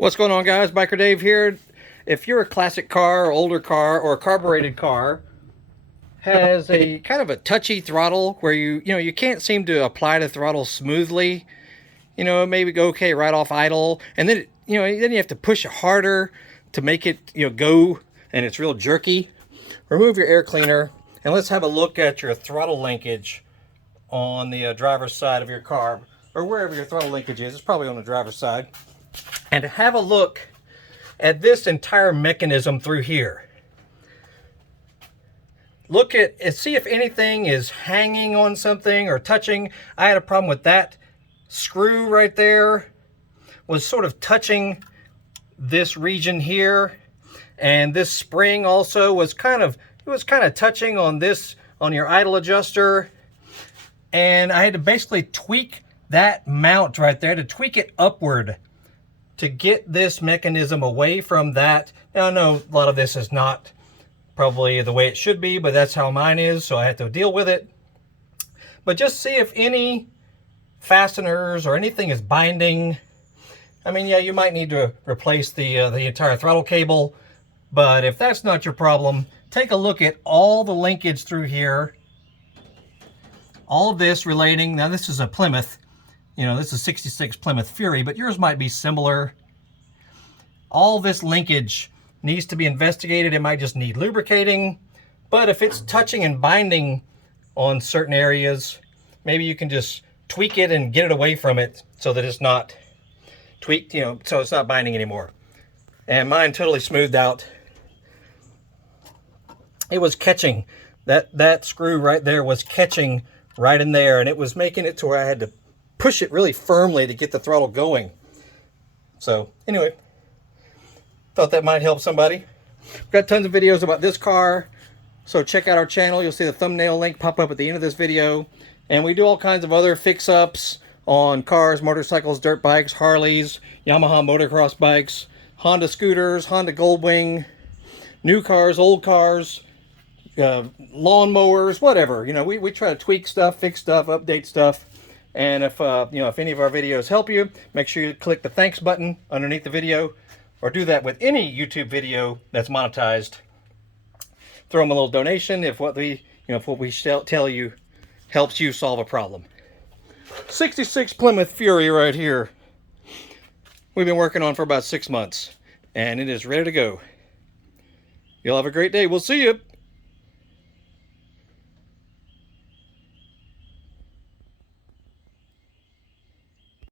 What's going on, guys? Biker Dave here. If you're a classic car, or older car, or a carbureted car, has a kind of a touchy throttle where you can't seem to apply the throttle smoothly. Maybe go okay right off idle, and then then you have to push it harder to make it go, and it's real jerky. Remove your air cleaner, and let's have a look at your throttle linkage on the driver's side of your car, or wherever your throttle linkage is. It's probably on the driver's side. And have a look at this entire mechanism through here. Look at and see if anything is hanging on something or touching. I had a problem with that screw right there. Was sort of touching this region here, and this spring also was kind of touching on this, on your idle adjuster, and I had to basically tweak that mount right there, to tweak it upward to get this mechanism away from that. Now, I know a lot of this is not probably the way it should be, but that's how mine is, so I have to deal with it. But just see if any fasteners or anything is binding. I mean, yeah, you might need to replace the entire throttle cable, but if that's not your problem, take a look at all the linkage through here. All of this relating, now this is a Plymouth, this is 66 Plymouth Fury, but yours might be similar. All this linkage needs to be investigated. It might just need lubricating, but if it's touching and binding on certain areas, maybe you can just tweak it and get it away from it so that it's not tweaked, so it's not binding anymore. And mine totally smoothed out. It was catching, that screw right there was catching right in there, and it was making it to where I had to push it really firmly to get the throttle going. So anyway, thought that might help somebody. We've got tons of videos about this car, so check out our channel. You'll see the thumbnail link pop up at the end of this video. And we do all kinds of other fix-ups on cars, motorcycles, dirt bikes, Harleys, Yamaha motocross bikes, Honda scooters, Honda Goldwing, new cars, old cars, lawn mowers, whatever. We try to tweak stuff, fix stuff, update stuff. And if if any of our videos help you, make sure you click the thanks button underneath the video, or do that with any YouTube video that's monetized. Throw them a little donation if what we tell you helps you solve a problem. 66 Plymouth Fury right here. We've been working on for about 6 months, and it is ready to go. You'll have a great day. We'll see you.